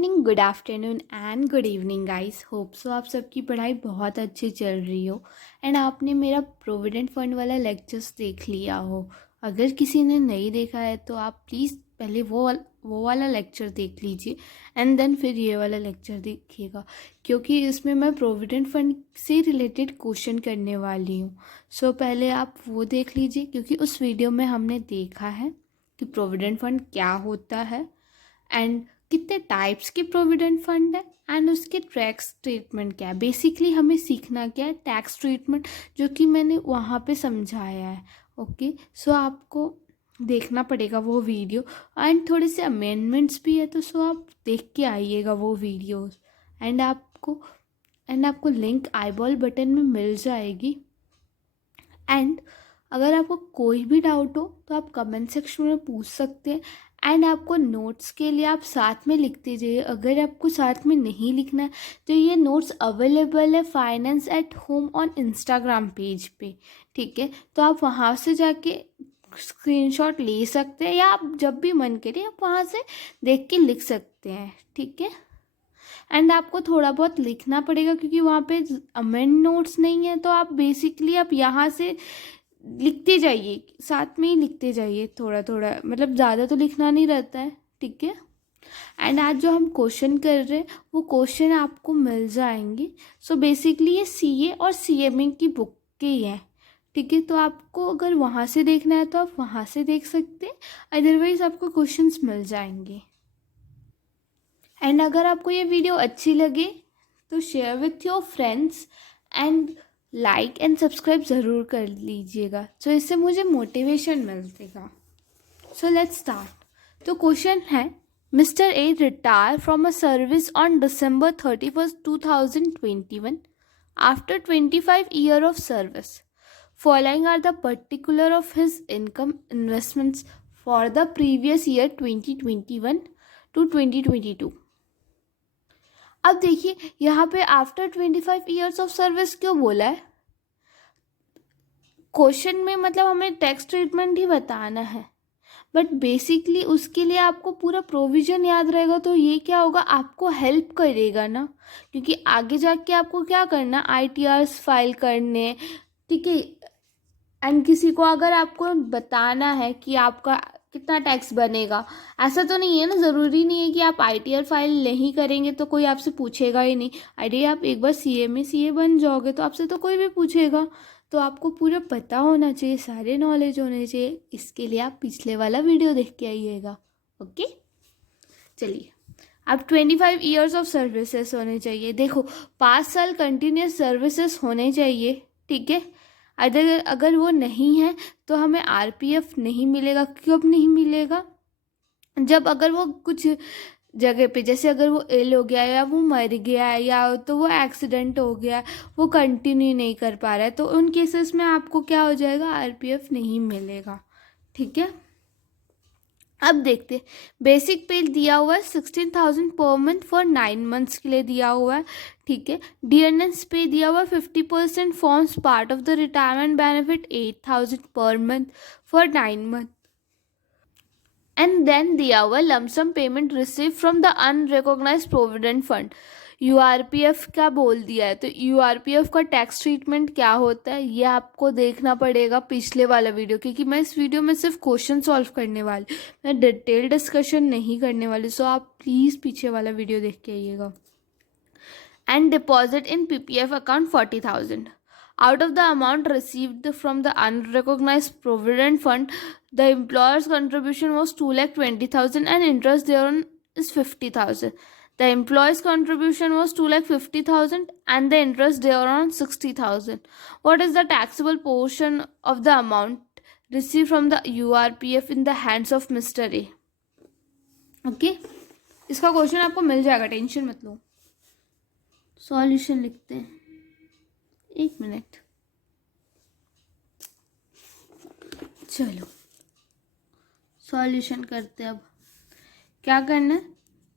Morning, good afternoon and good evening guys. Hope so आप सबकी पढ़ाई बहुत अच्छी चल रही हो एंड आपने मेरा प्रोविडेंट फंड वाला लेक्चर्स देख लिया हो। अगर किसी ने नहीं देखा है तो आप प्लीज़ पहले वो वाला लेक्चर देख लीजिए एंड देन फिर ये वाला लेक्चर देखिएगा, क्योंकि इसमें मैं प्रोविडेंट फंड से रिलेटेड क्वेश्चन करने वाली हूँ। सो पहले आप वो देख लीजिए, क्योंकि उस वीडियो में हमने देखा है कि प्रोविडेंट फंड क्या होता है एंड कितने टाइप्स के प्रोविडेंट फंड है एंड उसके टैक्स ट्रीटमेंट क्या है। बेसिकली हमें सीखना क्या है, टैक्स ट्रीटमेंट, जो कि मैंने वहाँ पे समझाया है। ओके, सो आपको देखना पड़ेगा वो वीडियो एंड थोड़े से अमेंडमेंट्स भी है, तो सो आप देख के आइएगा वो वीडियोस एंड आपको लिंक आईबॉल बटन में मिल जाएगी। एंड अगर आपको कोई भी डाउट हो तो आप कमेंट सेक्शन में पूछ सकते हैं एंड आपको नोट्स के लिए आप साथ में लिखते जाइए। अगर आपको साथ में नहीं लिखना है तो ये नोट्स अवेलेबल है finance at home on Instagram page पे, ठीक है। तो आप वहाँ से जाके स्क्रीनशॉट ले सकते हैं या आप जब भी मन करे आप वहाँ से देख के लिख सकते हैं, ठीक है। एंड आपको थोड़ा बहुत लिखना पड़ेगा क्योंकि वहाँ पे अमेंड नोट्स नहीं है, तो आप बेसिकली आप यहाँ से लिखते जाइए, साथ में ही लिखते जाइए थोड़ा थोड़ा, मतलब ज़्यादा तो लिखना नहीं रहता है, ठीक है। एंड आज जो हम क्वेश्चन कर रहे हैं वो क्वेश्चन आपको मिल जाएंगे। सो बेसिकली ये सीए और सीएमए की बुक के ही है, ठीक है। तो आपको अगर वहाँ से देखना है तो आप वहाँ से देख सकते हैं, अदरवाइज आपको क्वेश्चंस मिल जाएंगे। एंड अगर आपको ये वीडियो अच्छी लगे तो share with your friends and like and subscribe ज़रूर कर लीजिएगा, सो इससे मुझे मोटिवेशन मिलेगा। So let's start. तो क्वेश्चन है, mister A retire from a service on December 31st, 2021 after 25 years of service. Following are the particular of his income investments for the previous year 2021 to 2022. अब देखिए यहाँ पे after 25 years of service क्यों बोला है। Question में मतलब हमें टैक्स ट्रीटमेंट ही बताना है, बट बेसिकली उसके लिए आपको पूरा प्रोविज़न याद रहेगा तो ये क्या होगा, आपको हेल्प करेगा ना, क्योंकि आगे जाके आपको क्या करना, आईटीआर्स फाइल करने, ठीक है। एंड किसी को अगर आपको बताना है कि आपका कितना टैक्स बनेगा, ऐसा तो नहीं है ना, ज़रूरी नहीं है कि आप आईटीआर फाइल नहीं करेंगे तो कोई आपसे पूछेगा ही नहीं। अरे आप एक बार सीए में सीए बन जाओगे तो आपसे तो कोई भी पूछेगा, तो आपको पूरा पता होना चाहिए, सारे नॉलेज होने चाहिए। इसके लिए आप पिछले वाला वीडियो देख के आइएगा, ओके। चलिए, अब 25 years ऑफ सर्विसेज होने चाहिए। देखो 5 साल कंटिन्यूस सर्विसेज होने चाहिए, ठीक है। अगर वो नहीं है तो हमें आरपीएफ नहीं मिलेगा। क्यों नहीं मिलेगा, जब अगर वो कुछ जगह पे, जैसे अगर वो इल हो गया या वो मर गया है या तो वो एक्सीडेंट हो गया, वो कंटिन्यू नहीं कर पा रहा है, तो उन केसेस में आपको क्या हो जाएगा, आरपीएफ नहीं मिलेगा, ठीक है। अब देखते, बेसिक पे दिया हुआ है 16,000 पर मंथ फॉर 9 months के लिए दिया हुआ है, ठीक है। डियरनेस पे दिया हुआ है 50% forms part of the retirement benefit 8,000 per month for 9 months। And then दिया हुआ lump sum payment receive from the unrecognised provident fund, URPF का बोल दिया है। तो यूआरपीएफ का टैक्स ट्रीटमेंट क्या होता है ये आपको देखना पड़ेगा पिछले वाला वीडियो, क्योंकि मैं इस वीडियो में सिर्फ क्वेश्चन सॉल्व करने वाली, मैं डिटेल डिस्कशन नहीं करने वाली। सो आप प्लीज़ पीछे वाला वीडियो देख के आइएगा। And deposit in PPF account 40,000 out of the amount received from the unrecognized provident fund. The employer's contribution was 2,20,000 and interest thereon is 50,000. The employee's contribution was 2,50,000 and the interest thereon 60,000. What is the taxable portion of the amount received from the URPF in the hands of Mr. A? Okay, इसका question आपको मिल जाएगा, tension मत लो। Solution लिखते हैं, एक minute. चलो solution करते हैं। अब क्या करना है,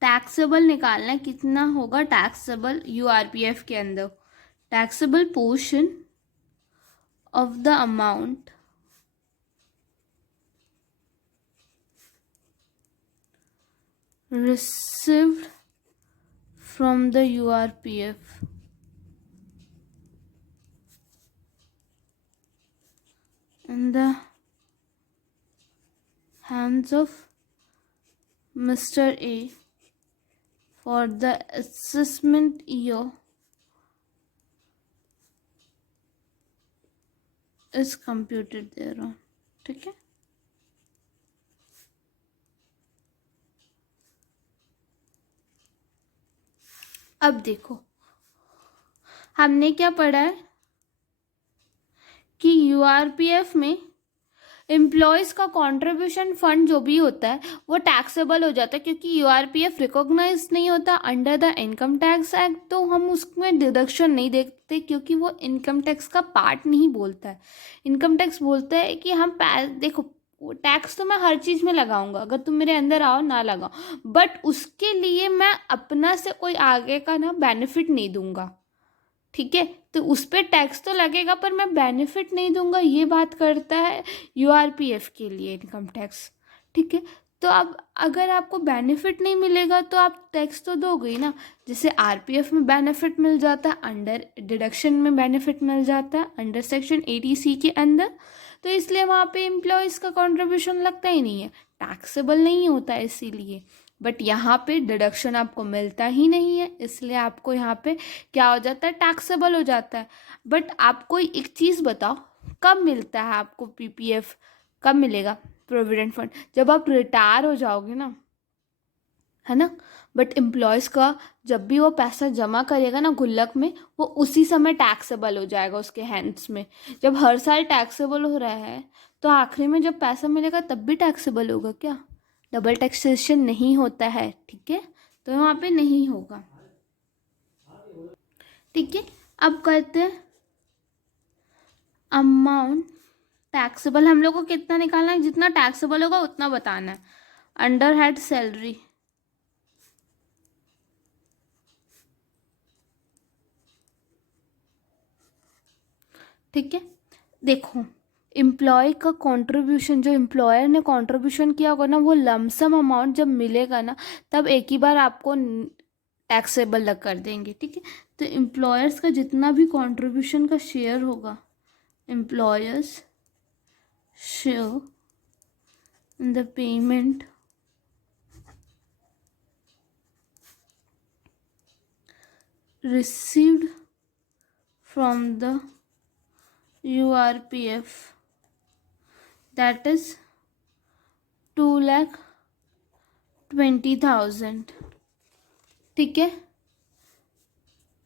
टैक्सेबल निकालना है, कितना होगा टैक्सेबल यूआरपीएफ के अंदर। Taxable portion of the amount received from the URPF in the hands of Mr. A for the assessment year is computed thereon. ठीक है, अब देखो हमने क्या पढ़ा है कि यूआरपीएफ में एम्प्लॉयज़ का कंट्रीब्यूशन फंड जो भी होता है वो टैक्सेबल हो जाता है, क्योंकि यूआरपीएफ रिकॉग्नाइज नहीं होता under the income tax act, तो हम उसमें डिडक्शन नहीं देखते क्योंकि वो इनकम टैक्स का पार्ट नहीं बोलता है। इनकम टैक्स बोलता है कि हम देखो टैक्स तो मैं हर चीज़ में लगाऊंगा, अगर तुम मेरे अंदर आओ ना लगाओ, बट उसके लिए मैं अपना से कोई आगे का ना बेनिफिट नहीं दूंगा। ठीक है, तो उस पर टैक्स तो लगेगा पर मैं बेनिफिट नहीं दूंगा, ये बात करता है यूआरपीएफ के लिए इनकम टैक्स। ठीक है, तो अब अगर आपको बेनिफिट नहीं मिलेगा तो आप टैक्स तो दोगे ही ना। जैसे आरपीएफ में बेनिफिट मिल जाता है, अंडर डिडक्शन में बेनिफिट मिल जाता है अंडर सेक्शन 80C के अंदर, तो इसलिए वहाँ पे एम्प्लॉयज़ का कंट्रीब्यूशन लगता ही नहीं है, टैक्सेबल नहीं होता है इसीलिए। बट यहाँ पे डिडक्शन आपको मिलता ही नहीं है, इसलिए आपको यहाँ पे क्या हो जाता है, टैक्सेबल हो जाता है। बट आपको एक चीज़ बताओ, कब मिलता है आपको पीपीएफ, कब मिलेगा प्रोविडेंट फंड? जब आप रिटायर हो जाओगे ना, है ना। बट एम्प्लॉयज़ का जब भी वो पैसा जमा करेगा ना गुल्लक में, वो उसी समय टैक्सेबल हो जाएगा उसके हैंड्स में। जब हर साल टैक्सेबल हो रहा है तो आखिरी में जब पैसा मिलेगा तब भी टैक्सेबल होगा क्या? डबल टैक्सेशन नहीं होता है। ठीक है, तो यहाँ पे नहीं होगा। ठीक है, अब करते हैं अमाउंट टैक्सेबल। हम लोग को कितना निकालना है, जितना टैक्सेबल होगा उतना बताना है। अंडर हेड सैलरी, ठीक है। देखो एम्प्लॉय का कंट्रीब्यूशन, जो एम्प्लॉयर ने कंट्रीब्यूशन किया होगा ना, वो लमसम अमाउंट जब मिलेगा ना तब एक ही बार आपको टैक्सेबल कर देंगे। ठीक है, तो एम्प्लॉयर्स का जितना भी कंट्रीब्यूशन का शेयर होगा, employers share in the payment received from the URPF, that is 2,20,000। ठीक है,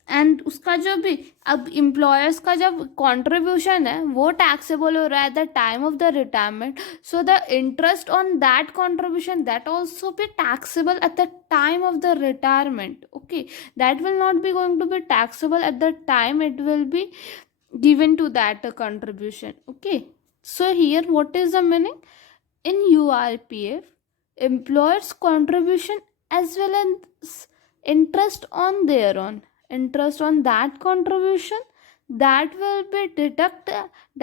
एंड उसका जो भी अब एम्प्लॉयर्स का जब कंट्रीब्यूशन है वो टैक्सेबल हो रहा है at the time of the retirement, so the interest on that contribution that also be taxable at the time of the retirement. Okay, that will not be going to be taxable at the time it will be given to that contribution। Okay, so here what is the meaning? In URPF, employers contribution as well as interest on their own, interest on that contribution, that will be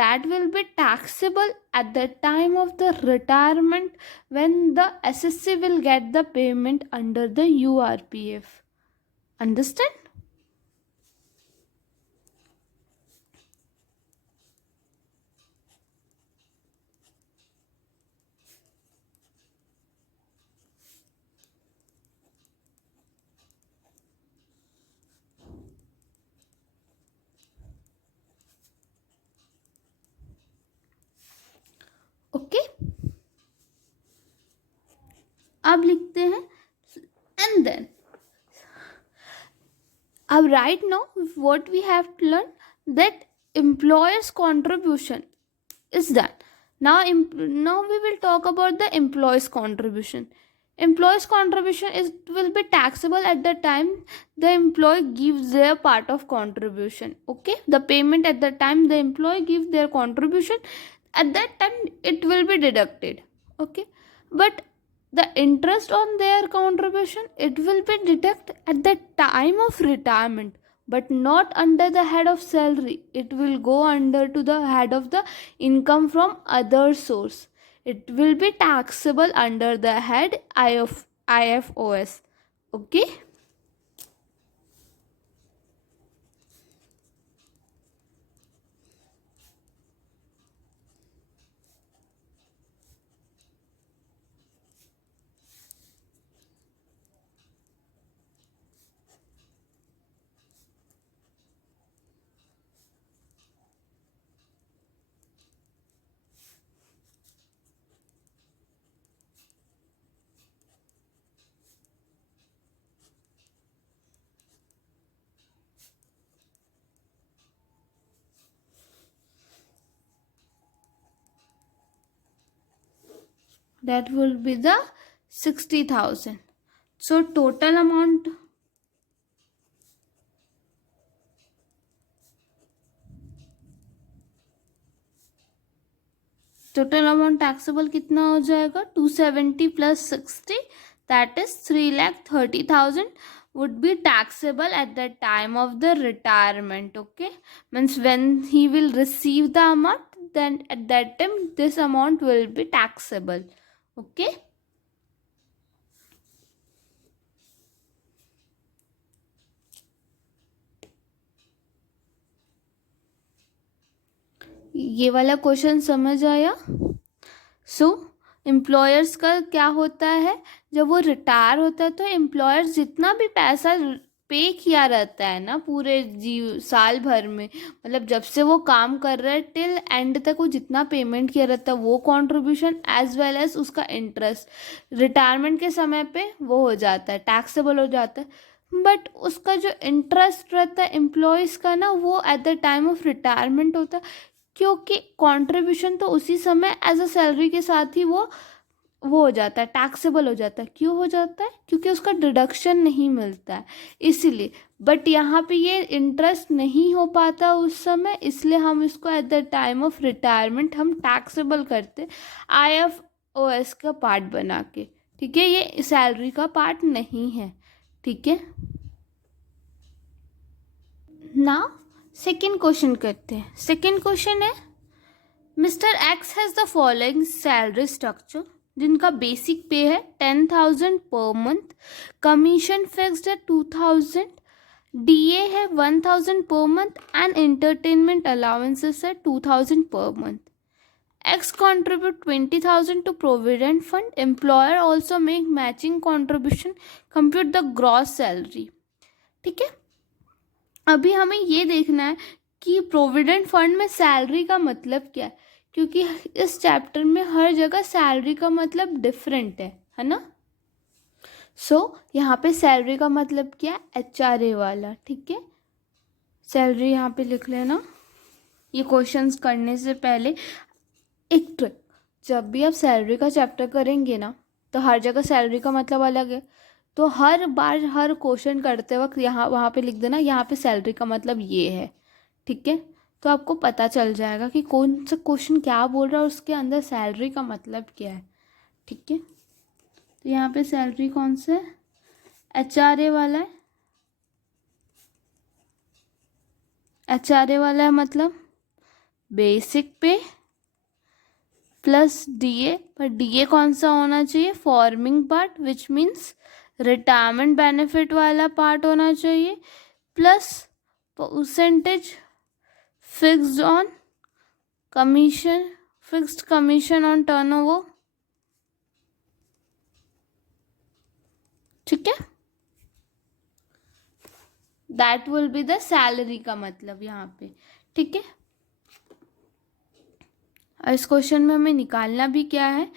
that will be taxable at the time of the retirement when the SSC will get the payment under the URPF। Understand? Okay, अब लिखते हैं and then, अब right now what we have to learn that employers contribution is done। now we will talk about the employees contribution। employees contribution will be taxable at the time the employee gives their part of contribution। okay, the payment at the time the employee gives their contribution, at that time it will be deducted। okay, but the interest on their contribution, it will be deducted at the time of retirement, but not under the head of salary, it will go under to the head of the income from other source, it will be taxable under the head IFOS। okay, that will be the 60,000. So total amount taxable कितना हो जाएगा? 270 plus 60, that is 3,30,000 would be taxable at the time of the retirement. Okay, means when he will receive the amount, then at that time this amount will be taxable. Okay. ये वाला question समझ आया? सो employers का क्या होता है, जब वो रिटायर होता है तो एम्प्लॉयर्स जितना भी पैसा पे किया रहता है ना पूरे साल भर में, मतलब जब से वो काम कर रहा है टिल एंड तक वो जितना पेमेंट किया रहता है वो कंट्रीब्यूशन एज वेल एज उसका इंटरेस्ट रिटायरमेंट के समय पे वो हो जाता है, टैक्सेबल हो जाता है। बट उसका जो इंटरेस्ट रहता है एम्प्लॉयज़ का ना, वो eight the time of retirement होता है, क्योंकि कंट्रीब्यूशन तो उसी समय एज अ सैलरी के साथ ही वो हो जाता है, टैक्सेबल हो जाता है। क्यों हो जाता है? क्योंकि उसका डिडक्शन नहीं मिलता है, इसीलिए। बट यहाँ पे ये इंटरेस्ट नहीं हो पाता उस समय, इसलिए हम इसको eight the time of retirement हम टैक्सेबल करते IFOS का पार्ट बना के। ठीक है, ये सैलरी का पार्ट नहीं है। ठीक है, ना सेकेंड क्वेश्चन करते हैं। सेकेंड क्वेश्चन है, mister x has the following salary structure, जिनका बेसिक पे है 10,000 पर मंथ, कमीशन फिक्स्ड है 2,000, DA है 1,000 per month and entertainment allowances है 2,000 per month. X contribute 20,000 to provident fund. Employer also make matching contribution. Compute the gross salary. ठीक है, अभी हमें ये देखना है कि प्रोविडेंट फंड में सैलरी का मतलब क्या है, क्योंकि इस चैप्टर में हर जगह सैलरी का मतलब डिफरेंट है ना। सो यहाँ पे सैलरी का मतलब क्या है? HRA वाला। ठीक है, सैलरी यहाँ पे लिख लेना। ये क्वेश्चंस करने से पहले एक ट्रिक, जब भी आप सैलरी का चैप्टर करेंगे ना, तो हर जगह सैलरी का मतलब अलग है, तो हर बार हर क्वेश्चन करते वक्त यहाँ वहाँ पे लिख देना, यहाँ पे सैलरी का मतलब ये है। ठीक है, तो आपको पता चल जाएगा कि कौन सा क्वेश्चन क्या बोल रहा है और उसके अंदर सैलरी का मतलब क्या है। ठीक है, तो यहाँ पे सैलरी कौन सा है? HRA वाला है। HRA वाला है मतलब बेसिक पे प्लस DA, पर DA कौन सा होना चाहिए? Forming part, which means retirement benefit वाला पार्ट होना चाहिए, plus percentage fixed on commission, fixed commission on turnover. ठीक है, that will be the salary का मतलब यहाँ पे। ठीक है, और इस क्वेश्चन में हमें निकालना भी क्या है?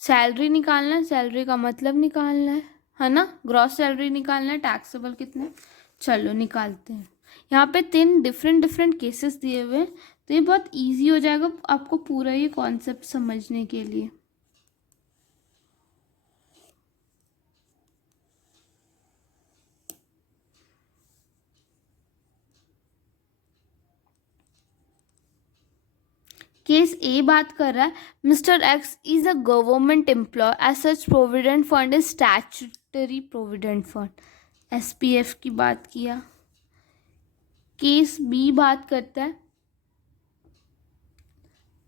सैलरी निकालना है, सैलरी का मतलब निकालना है ना, ग्रॉस सैलरी निकालना है, टैक्सेबल कितना है। चलो निकालते हैं। यहाँ पे 3 डिफरेंट केसेस दिए हुए हैं, तो ये बहुत इजी हो जाएगा आपको पूरा ये कॉन्सेप्ट समझने के लिए। केस ए बात कर रहा है, mister X is a government employee, as such provident fund is statutory provident fund, SPF की बात किया। केस बी बात करता है,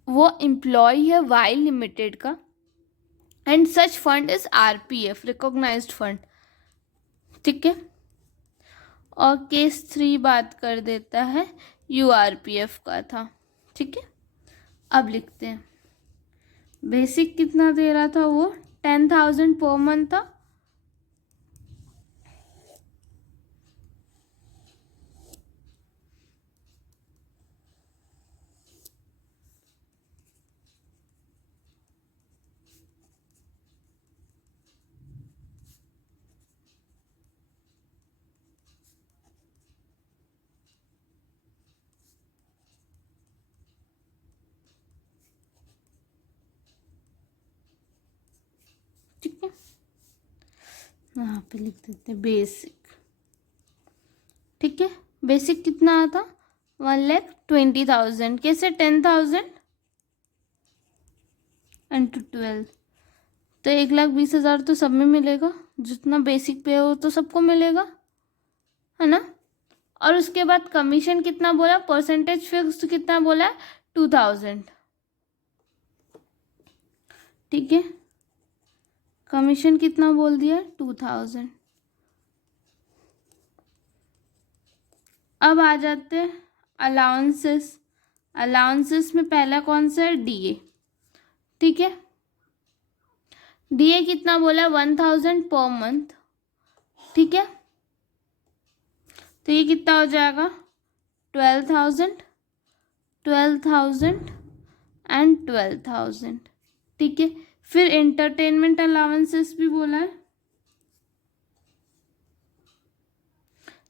वो एम्प्लॉय है वाई लिमिटेड का, and such fund is RPF, recognised fund. ठीक है, और केस 3 बात कर देता है, URPF का था। ठीक है, अब लिखते हैं। बेसिक कितना दे रहा था वो? 10,000 पर मंथ था, यहाँ पे लिख देते हैं बेसिक। ठीक है, बेसिक कितना आता? 1,20,000। कैसे? 10,000 इंटू 12, तो 1,20,000 तो सब में मिलेगा। जितना बेसिक पे हो तो सबको मिलेगा, है ना। और उसके बाद कमीशन कितना बोला? परसेंटेज फिक्स कितना बोला है? 2,000। ठीक है, कमीशन कितना बोल दिया? 2,000। अब आ जाते हैं अलाउंसेस। अलाउंसेस में पहला कौन सा है? डीए। ठीक है, डीए कितना बोला? 1,000 पर मंथ। ठीक है, तो ये कितना हो जाएगा? 12,000, 12,000 एंड 12,000। ठीक है, फिर एंटरटेनमेंट अलाउंसेस भी बोला है,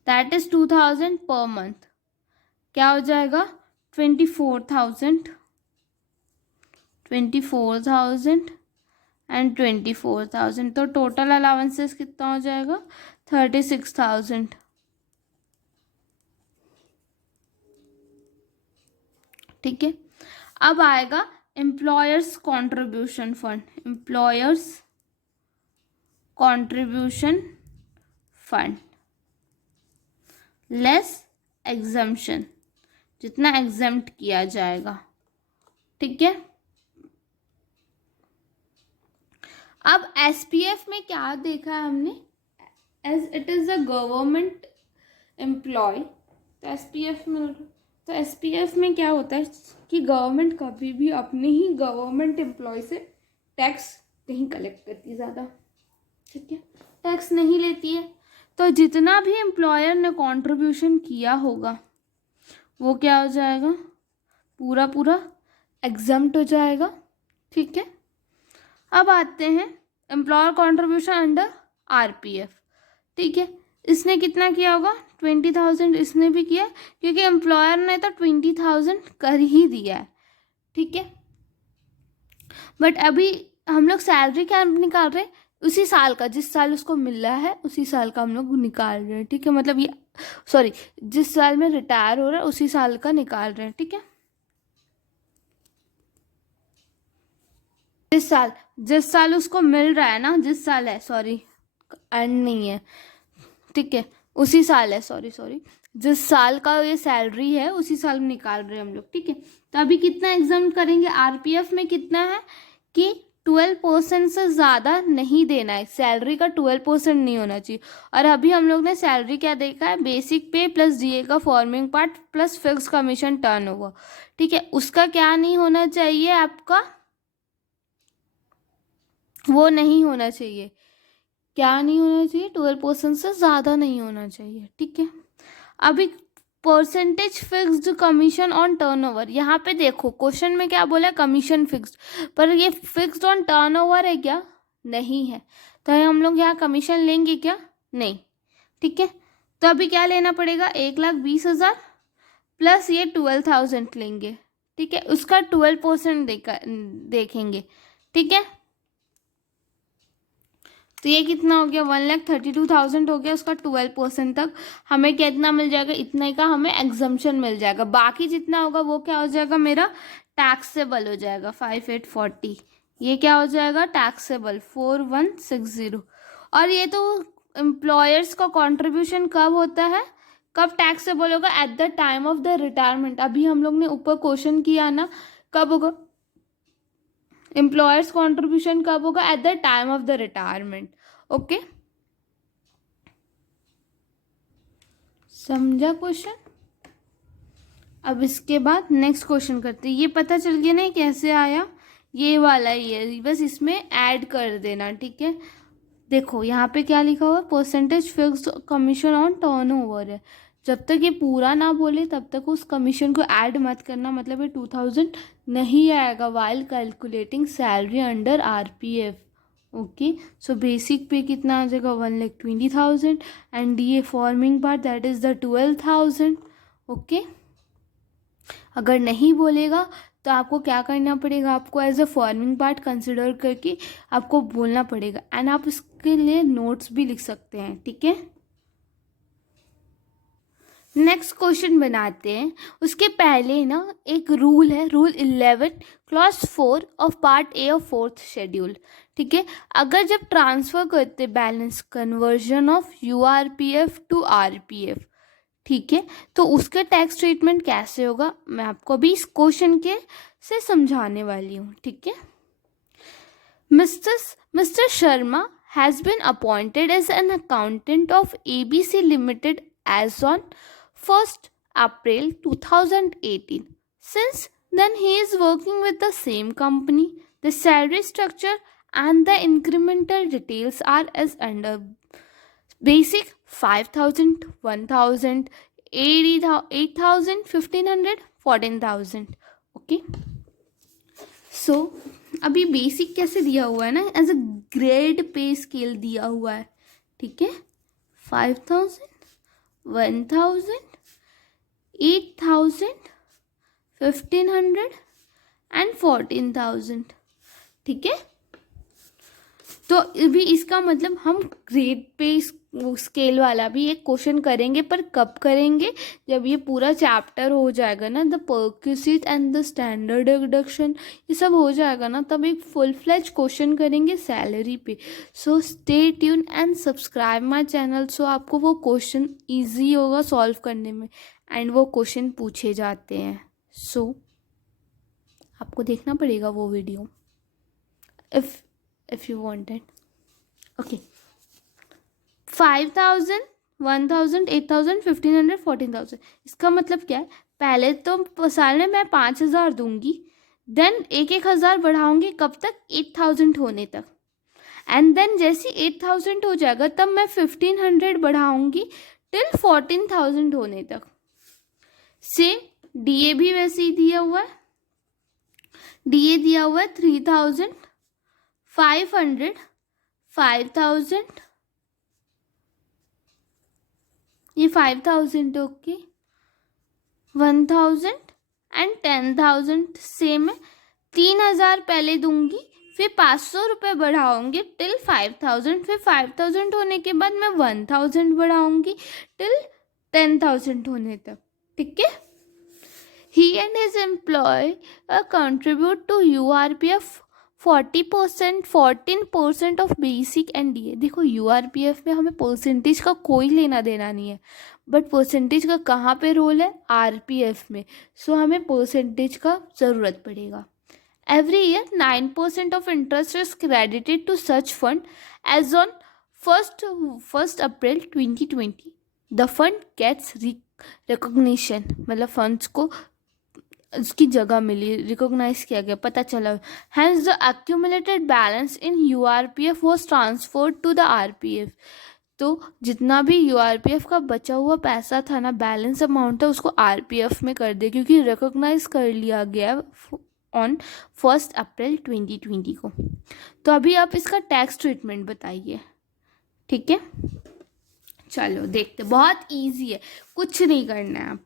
दैट इज 2,000 पर मंथ। क्या हो जाएगा? 24,000, 24,000 एंड 24,000। तो टोटल अलाउंसेस कितना हो जाएगा? 36,000। ठीक है, अब आएगा employers contribution fund. Employers contribution fund less exemption, जितना एग्जम्प्ट किया जाएगा। ठीक है, अब एसपीएफ में क्या देखा है हमने? As it is a government employee, तो एसपीएफ में, तो एसपीएफ में क्या होता है कि गवर्नमेंट कभी भी अपने ही गवर्नमेंट एम्प्लॉय से टैक्स नहीं कलेक्ट करती ज़्यादा। ठीक है, टैक्स नहीं लेती है, तो जितना भी एम्प्लॉयर ने कंट्रीब्यूशन किया होगा वो क्या हो जाएगा? पूरा पूरा एग्जम्प्ट हो जाएगा। ठीक है, अब आते हैं एम्प्लॉयर कंट्रीब्यूशन अंडर आरपीएफ। ठीक है, इसने कितना किया होगा? 20,000 इसने भी किया, क्योंकि एम्प्लॉयर ने तो 20,000 कर ही दिया है। ठीक है, बट अभी हम लोग सैलरी क्या निकाल रहे हैं? उसी साल का, जिस साल उसको मिल रहा है उसी साल का हम लोग निकाल रहे हैं। ठीक है, मतलब ये सॉरी, जिस साल में रिटायर हो रहा है उसी साल का निकाल रहे हैं। ठीक है, जिस साल उसको मिल रहा है ना, जिस साल है, सॉरी एंड नहीं है। ठीक है, उसी साल है, सॉरी, जिस साल का ये सैलरी है उसी साल में निकाल रहे हैं हम लोग। ठीक है, तो अभी कितना एग्जाम करेंगे? आरपीएफ में कितना है कि 12% से ज़्यादा नहीं देना है, सैलरी का 12% नहीं होना चाहिए। और अभी हम लोग ने सैलरी क्या देखा है? बेसिक पे प्लस डीए का forming part plus fix commission turnover. ठीक है, उसका क्या नहीं होना चाहिए आपका? वो नहीं होना चाहिए। क्या नहीं होना चाहिए? 12% से ज़्यादा नहीं होना चाहिए। ठीक है, अभी percentage fixed commission on turnover, यहाँ पे देखो क्वेश्चन में क्या बोला है? कमीशन फिक्स्ड, पर ये फिक्स्ड ऑन टर्नओवर है क्या? नहीं है, तो हम लोग यहाँ कमीशन लेंगे क्या? नहीं। ठीक है, तो अभी क्या लेना पड़ेगा? 1,20,000 प्लस ये 12,000 लेंगे। ठीक है, उसका 12% देखेंगे। ठीक है, तो ये कितना हो गया? 1,32,000 हो गया, उसका 12% तक हमें कितना मिल जाएगा? इतना का हमें एग्जम्पशन मिल जाएगा। बाकी जितना होगा वो क्या हो जाएगा? मेरा टैक्सेबल हो जाएगा। 5,840 ये क्या हो जाएगा? टैक्सेबल 4,160। और ये तो एम्प्लॉयर्स का कॉन्ट्रीब्यूशन कब होता है, कब टैक्सेबल होगा? Eight the time of the retirement. अभी हम लोग ने ऊपर क्वेश्चन किया ना, कब होगा एम्प्लॉयर्स कॉन्ट्रीब्यूशन? कब होगा? Eight the time of the retirement. Okay, समझा क्वेश्चन? अब इसके बाद नेक्स्ट क्वेश्चन करते हैं। ये पता चल गया ना कैसे आया? ये वाला ही है, बस इसमें ऐड कर देना। ठीक है, देखो यहाँ पे क्या लिखा हुआ है? Percentage fixed commission on turnover है। जब तक ये पूरा ना बोले तब तक उस कमीशन को ऐड मत करना, मतलब ये 2,000 नहीं आएगा while calculating salary under RPF. Okay, so basic pay कितना आ जाएगा? 1,20,000 एंड ये forming part that is the 12,000। Okay, अगर नहीं बोलेगा तो आपको क्या करना पड़ेगा, आपको as a forming part consider करके आपको बोलना पड़ेगा। एंड आप इसके लिए नोट्स भी लिख सकते हैं, ठीक है। नेक्स्ट क्वेश्चन बनाते हैं। उसके पहले ना एक रूल है, rule 11 clause 4 of part A of fourth schedule, ठीक है। अगर जब ट्रांसफ़र करते balance conversion of URPF to RPF, ठीक है, तो उसके टैक्स ट्रीटमेंट कैसे होगा मैं आपको अभी इस क्वेश्चन के से समझाने वाली हूँ, ठीक है। Mister Sharma has been appointed as an accountant of ABC limited as on 1st April 2018. Since then, he is working with the same company. The salary structure and the incremental details are as under: basic 5,000, 1,000, 8,000, 1,500, 14,000. Okay. So, अभी basic कैसे दिया हुआ है ना, as a grade pay scale दिया हुआ है, ठीक है। 5,000, 1,000, 8,000, 1,500 एंड 14,000, ठीक है। तो अभी इसका मतलब हम ग्रेड पे स्केल वाला भी एक क्वेश्चन करेंगे, पर कब करेंगे, जब ये पूरा चैप्टर हो जाएगा ना, the perquisite and the standard deduction, ये सब हो जाएगा ना, तब एक फुल फ्लेज क्वेश्चन करेंगे सैलरी पे। So stay tune and subscribe my channel, so आपको वो क्वेश्चन ईजी होगा सॉल्व करने में, एंड वो क्वेश्चन पूछे जाते हैं। सो आपको देखना पड़ेगा वो video if you wanted. Okay. 5,000, 1,000, 8,000, 1,500, 14,000, इसका मतलब क्या है, पहले तो साल में मैं 5,000 दूंगी, देन 1,000 बढ़ाऊंगी, कब तक, 8,000 होने तक, एंड देन जैसे 8,000 हो जाएगा तब मैं 1,500 बढ़ाऊंगी टिल 14,000 होने तक। सेम डीए भी वैसे ही दिया हुआ है, डीए दिया हुआ है 3,000, 500, 5,000, ये 5,000, ओके, 1,000 एंड 10,000 सेम है। 3,000 पहले दूंगी, फिर 500 रुपये बढ़ाऊंगी टिल 5,000, फिर 5,000 होने के बाद मैं 1,000 बढ़ाऊंगी टिल 10,000 होने तक, ठीक है। He and his employee contribute to URPF 40%, 14% of basic and DA. देखो यूआरपीएफ में हमें परसेंटेज का कोई लेना देना नहीं है, बट परसेंटेज का कहाँ पे रोल है, आरपीएफ में। सो हमें परसेंटेज का ज़रूरत पड़ेगा। Every year 9% of interest is credited to such fund as on 1st April 2020. The fund gets recognition, मतलब फंड्स को उसकी जगह मिली, रिकॉग्नाइज किया गया, पता चला। Hence the accumulated balance in URPF was transferred to the RPF. तो जितना भी यूआरपीएफ का बचा हुआ पैसा था ना, बैलेंस अमाउंट था, उसको आरपीएफ में कर दे, क्योंकि रिकॉग्नाइज कर लिया गया ऑन 1st April 2020 को। तो अभी आप इसका टैक्स ट्रीटमेंट बताइए, ठीक है। चलो देखते, बहुत इजी है, कुछ नहीं करना है आपको।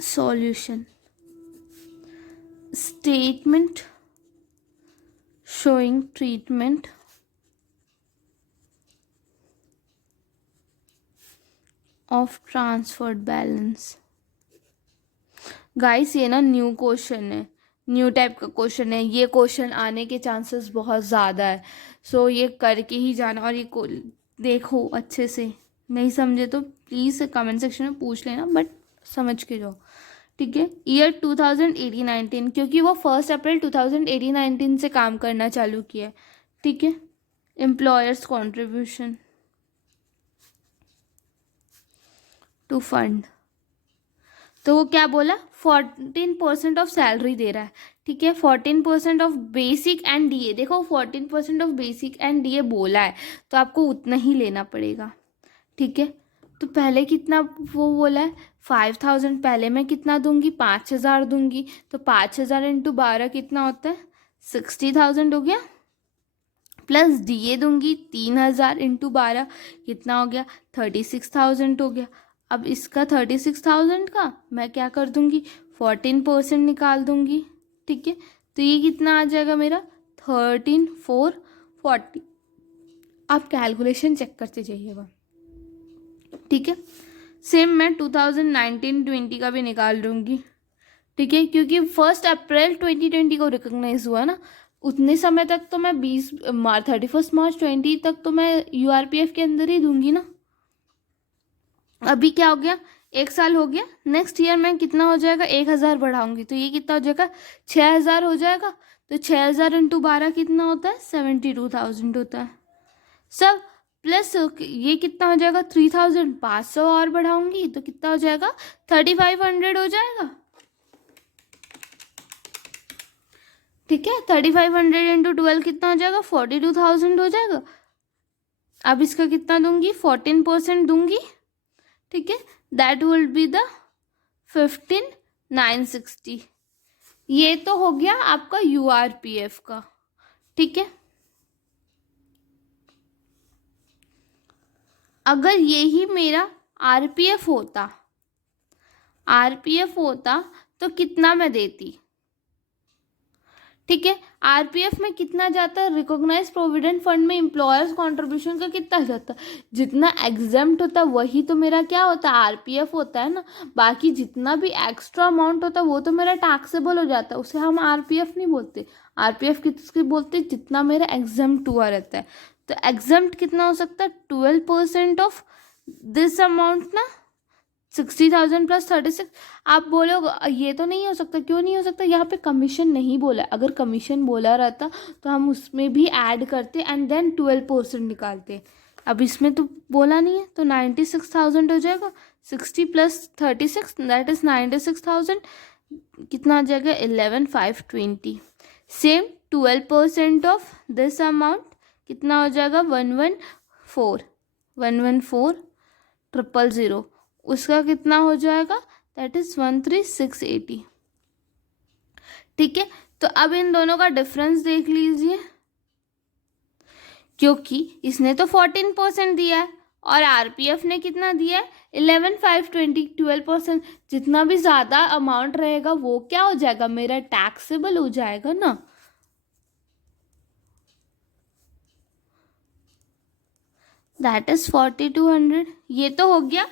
Solution, statement showing treatment of transferred balance. Guys ये ना न्यू क्वेश्चन है, न्यू टाइप का क्वेश्चन है, ये क्वेश्चन आने के चांसेस बहुत ज़्यादा है। सो ये करके ही जाना, और ये देखो अच्छे से, नहीं समझे तो प्लीज़ कमेंट सेक्शन में पूछ लेना, बट समझ के जाओ, ठीक है। ईयर 2018-19, क्योंकि वो 1st April 2018-19 से काम करना चालू किया है, ठीक है। एम्प्लॉयर्स कॉन्ट्रीब्यूशन टू फंड, तो वो क्या बोला, 14% ऑफ सैलरी दे रहा है, ठीक है। 14% ऑफ बेसिक एंड डीए, देखो 14% ऑफ बेसिक एंड डीए बोला है, तो आपको उतना ही लेना पड़ेगा, ठीक है। तो पहले कितना वो बोला है, 5,000, पहले मैं कितना दूंगी, 5,000 दूंगी, तो 5,000 इंटू 12 कितना होता है, 60,000 हो गया, प्लस डीए दूंगी 3,000 इंटू 12 कितना हो गया, 36,000 हो गया। अब इसका 36,000 का मैं क्या कर दूंगी, 14% निकाल दूंगी। ठीक है, तो ये कितना आ जाएगा मेरा 13,440। आप कैलकुलेशन चेक करते जाइएगा। ठीक है, सेम मैं 2019-20 का भी निकाल दूंगी। ठीक है, क्योंकि 1 अप्रैल 2020 को रिकॉग्नाइज हुआ ना, उतने समय तक तो मैं 31 मार्च 20 तक तो मैं यूआरपीएफ के अंदर ही दूंगी ना। अभी क्या हो गया, 1 साल हो गया, नेक्स्ट ईयर में कितना हो जाएगा, 1,000 बढ़ाऊंगी तो ये कितना हो जाएगा, 6,000 हो जाएगा। तो 6,000 इंटू 12 कितना होता है, 72,000 होता है सब। प्लस ये कितना हो जाएगा, 3,000, 500 और बढ़ाऊंगी तो कितना हो जाएगा, 3,500 हो जाएगा। ठीक है, 3,500 इंटू 12 कितना हो जाएगा, 42,000 हो जाएगा। अब इसका कितना दूंगी, 14% दूंगी। ठीक है, दैट विल बी द 15,960। ये तो हो गया आपका यूआरपीएफ का। ठीक है, अगर यही मेरा आरपीएफ होता तो कितना मैं देती। ठीक है, आरपीएफ में कितना जाता है, रिकॉग्नाइज प्रोविडेंट फंड में एम्प्लॉयर्स कंट्रीब्यूशन का कितना जाता है, जितना एग्जेम्प्ट होता है वही तो मेरा क्या होता है, आरपीएफ होता है ना। बाकी जितना भी एक्स्ट्रा अमाउंट होता है वो तो मेरा टैक्सेबल हो जाता है, उसे हम आरपीएफ नहीं बोलते। आरपीएफ किसके बोलते, जितना मेरा एग्जेम्प्ट हुआ रहता है। तो एग्जेम्प्ट कितना हो सकता है, 12% ऑफ दिस अमाउंट ना, 60,000 प्लस 36। आप बोलोगे ये तो नहीं हो सकता, क्यों नहीं हो सकता, यहाँ पे कमीशन नहीं बोला। अगर कमीशन बोला रहता तो हम उसमें भी ऐड करते एंड देन 12% निकालते। अब इसमें तो बोला नहीं है, तो 96,000 हो जाएगा। 60 प्लस 36 दैट इज 96,000। कितना आ जाएगा, 11,520। सेम 12% ऑफ दिस अमाउंट कितना हो जाएगा, 114,000। उसका कितना हो जाएगा, दैट इज 13,680। ठीक है, तो अब इन दोनों का डिफरेंस देख लीजिए, क्योंकि इसने तो 14% दिया है और आरपीएफ ने कितना दिया है, 11,520। 12% जितना भी ज़्यादा अमाउंट रहेगा वो क्या हो जाएगा, मेरा टैक्सेबल हो जाएगा ना। That is 4,200। ये तो हो गया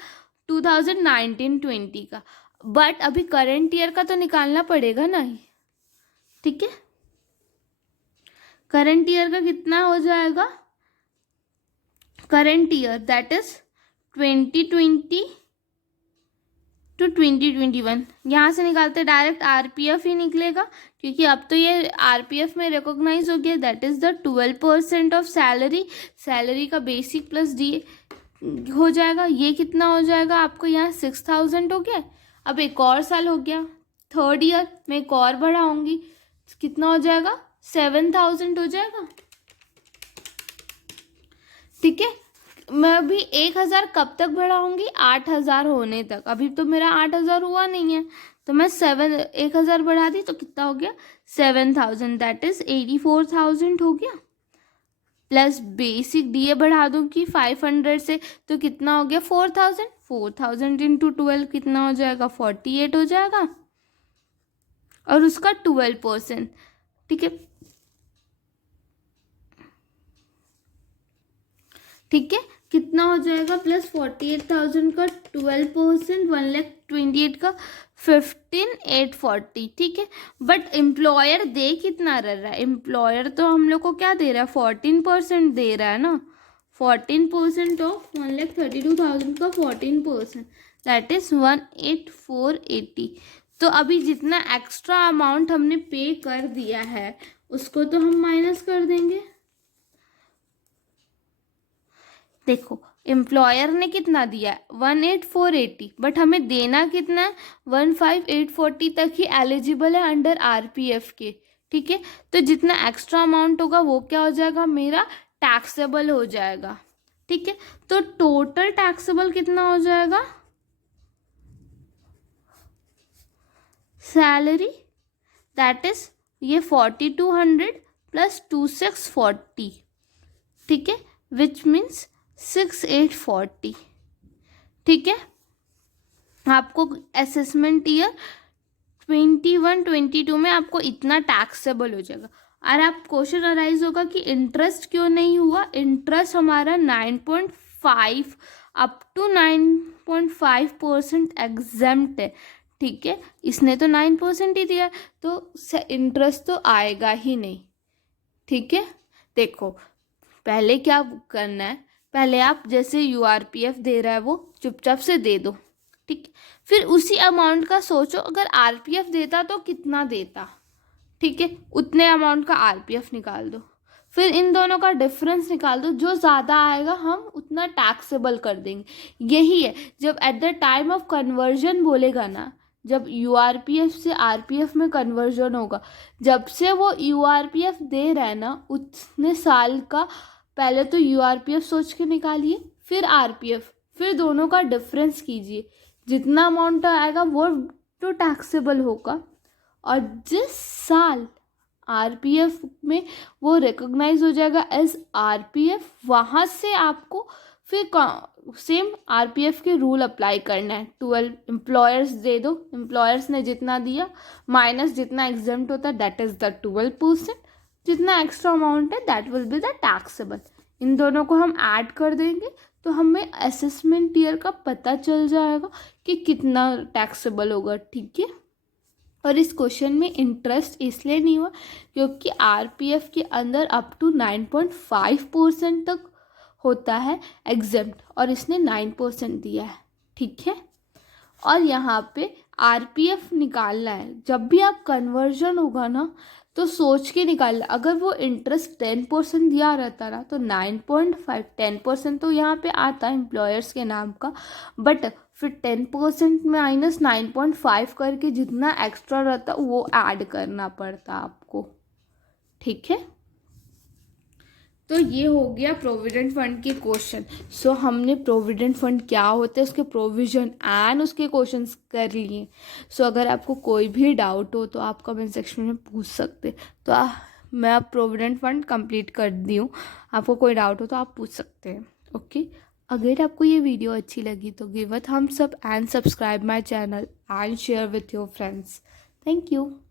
2019-20 का, बट अभी करंट ईयर का तो निकालना पड़ेगा ना। ठीक है, करंट ईयर का कितना हो जाएगा, current year that is 2020 to 2021। यहाँ से निकालते डायरेक्ट आरपीएफ ही निकलेगा, क्योंकि अब तो ये आरपीएफ में रिकॉग्नाइज हो गया। That is the 12% of salary, salary का बेसिक प्लस डी हो जाएगा। ये कितना हो जाएगा आपको, यहाँ 6,000 हो गया। अब एक और साल हो गया, थर्ड ईयर में एक और बढ़ाऊंगी, कितना हो जाएगा, 7,000 हो जाएगा। ठीक है, मैं अभी 1,000 कब तक बढ़ाऊंगी, 8,000 होने तक। अभी तो मेरा 8,000 हुआ नहीं है, तो मैं 1,000 बढ़ा दी तो कितना हो गया, 7,000। दैट इज 84,000 हो गया। प्लस बेसिक डीए बढ़ा दूंगी 500 से, तो कितना हो गया, 4,000। 4,000 इंटू 12 कितना हो जाएगा, 48 हो जाएगा, और उसका 12%। ठीक है, ठीक है, कितना हो जाएगा, प्लस 48,000 का 12%, 1,28,000 का 15,840। ठीक है, बट एम्प्लॉयर दे कितना रहा है, एम्प्लॉयर तो हम लोग को क्या दे रहा है, 14% दे रहा है ना। 14% ऑफ 1,32,000 का 14%, दैट इज 18,480। तो अभी जितना एक्स्ट्रा अमाउंट हमने पे कर दिया है उसको तो हम माइनस कर देंगे। देखो, एम्प्लॉयर ने कितना दिया है, 18,480, बट हमें देना कितना है, 15,840 तक ही एलिजिबल है अंडर आरपीएफ के। ठीक है, तो जितना एक्स्ट्रा अमाउंट होगा वो क्या हो जाएगा, मेरा टैक्सेबल हो जाएगा। ठीक है, तो टोटल टैक्सेबल कितना हो जाएगा, सैलरी दैट इज ये 4,200 प्लस 2,640। ठीक है, विच मीन्स 6,840। ठीक है, आपको असेसमेंट ईयर 21-22 में आपको इतना टैक्सेबल हो जाएगा। और आप क्वेश्चन अराइज होगा कि इंटरेस्ट क्यों नहीं हुआ। इंटरेस्ट हमारा 9.5 अप टू 9.5% एग्जेम्प्ट है, ठीक है। इसने तो 9% ही दिया, तो इंटरेस्ट तो आएगा ही नहीं, ठीक है। देखो पहले क्या करना है, पहले आप जैसे यूआरपीएफ दे रहा है वो चुपचाप से दे दो, ठीक। फिर उसी अमाउंट का सोचो अगर आरपीएफ देता तो कितना देता, ठीक है। उतने अमाउंट का आरपीएफ निकाल दो, फिर इन दोनों का डिफरेंस निकाल दो, जो ज़्यादा आएगा हम उतना टैक्सेबल कर देंगे। यही है, जब eight the time of conversion बोलेगा ना, जब यूआरपीएफ से आरपीएफ में कन्वर्जन होगा, जब से वो यूआरपीएफ दे रहा है ना उतने साल का पहले तो यूआरपीएफ सोच के निकालिए, फिर आरपीएफ, फिर दोनों का डिफरेंस कीजिए, जितना अमाउंट आएगा वो तो टैक्सेबल होगा। और जिस साल आरपीएफ में वो रिकॉग्नाइज हो जाएगा एज आरपीएफ, वहाँ से आपको फिर सेम आरपीएफ के रूल अप्लाई करना है। 12 एम्प्लॉयर्स दे दो, एम्प्लॉयर्स ने जितना दिया माइनस जितना एग्जेम्प्ट होता है दैट इज़ द 12%, जितना एक्स्ट्रा अमाउंट है that will be the taxable. इन दोनों को हम ऐड कर देंगे तो हमें असेसमेंट ईयर का पता चल जाएगा कि कितना टैक्सेबल होगा, ठीक है। और इस क्वेश्चन में इंटरेस्ट इसलिए नहीं हुआ क्योंकि आरपीएफ के अंदर अप टू 9.5% तक होता है एग्जेम्प्ट, और इसने 9% दिया है, ठीक है। और यहाँ पे आरपीएफ निकालना है, जब भी आप कन्वर्जन होगा ना तो सोच के निकालना। अगर वो इंटरेस्ट 10% दिया रहता ना तो 9.5, 10% तो यहाँ पे आता है एम्प्लॉयर्स के नाम का, बट फिर 10% माइनस 9.5 करके जितना एक्स्ट्रा रहता वो ऐड करना पड़ता आपको, ठीक है। तो ये हो गया प्रोविडेंट फंड के क्वेश्चन। सो हमने प्रोविडेंट फंड क्या होता है उसके प्रोविजन एंड उसके क्वेश्चंस कर लिए। सो अगर आपको कोई भी डाउट हो तो आप कमेंट सेक्शन में पूछ सकते। तो मैं अब प्रोविडेंट फंड कंप्लीट कर दी हूँ, आपको कोई डाउट हो तो आप पूछ सकते हैं, ओके। अगर आपको ये वीडियो अच्छी लगी तो give a thumbs up and subscribe my channel and share with your friends. Thank you.